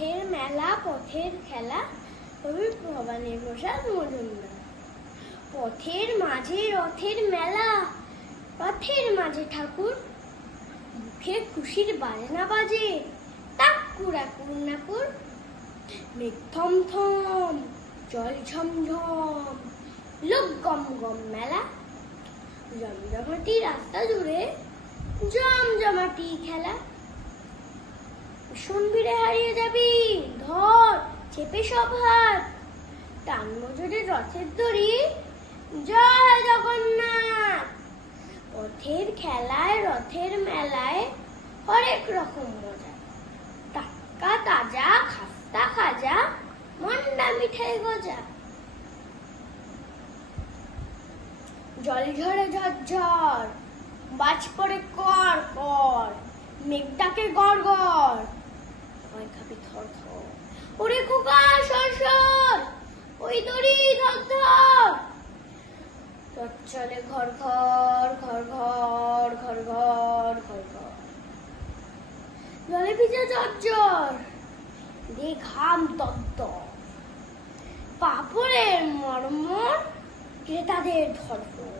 পথের মেলা পথের খেলা, কবি ভবানী প্রসাদ মজুমদার। পথের মাঝে রথের মেলা, রথের মাঝে ঠাকুর, মুখে খুশির বাজনা বাজে, তাকুর আকুর নাকুর। মেঘ থমথম, জল ঝমঝম, লোক গম গম মেলা, জমজমাটি রাস্তা জুড়ে জমজমাটি খেলা। ভীষণ ভিড়ে হারিয়ে যাবি, ধর চেপে সব হাত, টানবো জোরে রথের দড়ি, জয় জগন্নাথ। পথের খেলায় রথের মেলায় হরেক রকম মজা, টাটকা তাজা খাস্তা খাজা, মন্ডা মিঠাই গজা। জল ঝরে ঝরঝর, বাজ পড়ে কর কর, মেঘ ডাকে গড় গড়, ভয় খাবি থর থর। ওরে খোকা সর সর, ওই দড়ি ধর ধর। রথ চলে ঘর ঘর ঘর ঘর ঘর ঘর ঘর ঘর। জলে ভিজে ঝরঝর, দে ঘাম দরদর, পাপড়ের মর্মর, ক্রেতাদের ধরফর।